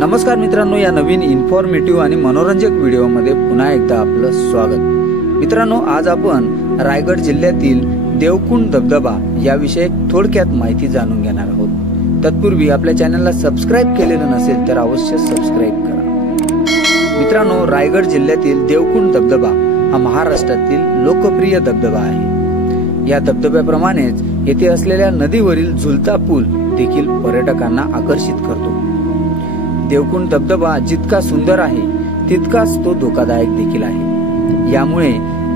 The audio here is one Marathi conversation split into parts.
नमस्कार मित्रांनो, या नवीन इन्फॉर्मेटिव्ह आणि मनोरंजक व्हिडिओमध्ये पुन्हा एकदा आपलं स्वागत। मित्रांनो, आज आपण रायगड जिल्ह्यातील देवकुंड धबधबा याविषयी थोडक्यात माहिती जाणून घेणार आहोत। तत्पूर्वी आपल्या चॅनलला सबस्क्राइब केलेलं नसेल तर अवश्य सबस्क्राइब करा। मित्रांनो, रायगड जिल्ह्यातील देवकुंड धबधबा हा महाराष्ट्रातील लोकप्रिय धबधबा आहे। या धबधब्याप्रमाणेच येथे असलेल्या नदीवरील झुलता पूल देखील पर्यटकांना आकर्षित करतो। देवकुंड धबधबा जितका सुंदर आहे तितकाच तो धोकादायक देखील आहे। यामुळे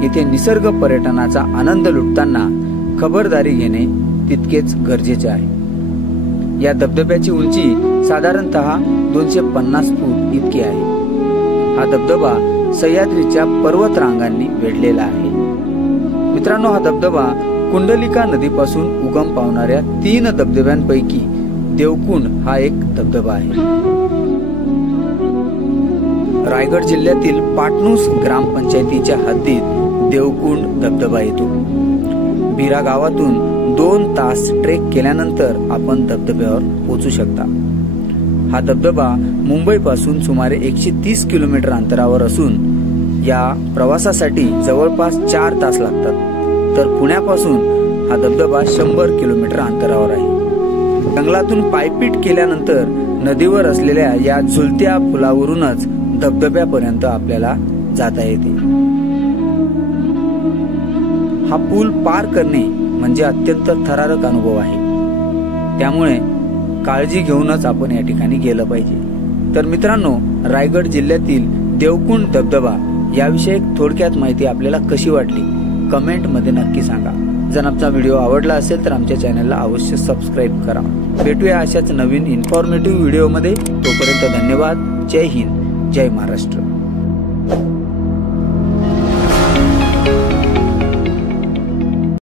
येथे निसर्ग पर्यटनाचा आनंद लुटताना खबरदारी घेणे तितकेच गरजेचे आहे। या धबधब्याची उंची साधारणतः 250 फूट इतकी आहे। हा धबधबा सह्याद्रीच्या पर्वतरांगांनी वेढलेला आहे। मित्रांनो, हा धबधबा कुंडलिका नदीपासून उगम पावणाऱ्या 3 धबधब्यांपैकी देवकुंड हा एक धबधबा आहे। रायगड जिल्ह्यातील पाटणूस ग्रामपंचायतीच्या हद्दीत देवकुंड धबधबा येतो। बिरा गावातून 2 तास ट्रेक केल्यानंतर आपण धबधब्यावर पोहोचू शकता। हा धबधबा मुंबई पासून सुमारे 130 किलोमीटर अंतरावर असून या प्रवासासाठी जवळपास 4 तास लागतात, तर पुण्यापासून हा धबधबा 100 किलोमीटर अंतरावर आहे। जंगलातून पायपीट केल्यानंतर नदीवर असलेल्या या झुलत्या पुलावरूनच धबधब्यापर्यंत आपल्याला जाता येते। हा पूल पार करणे म्हणजे अत्यंत थरारक अनुभव आहे, त्यामुळे काळजी घेऊनच आपण या ठिकाणी गेलं पाहिजे। तर मित्रांनो, रायगड जिल्ह्यातील देवकुंड धबधबा याविषयी थोडक्यात माहिती आपल्याला कशी वाटली कमेंट मध्ये नक्की सांगा। जर आमचा व्हिडिओ आवडला असेल तर आमच्या चॅनलला अवश्य सबस्क्राइब करा। भेटूया अशाच नवीन इन्फॉर्मेटिव्ह व्हिडिओमध्ये। तोपर्यंत धन्यवाद। जय हिंद, जय महाराष्ट्र।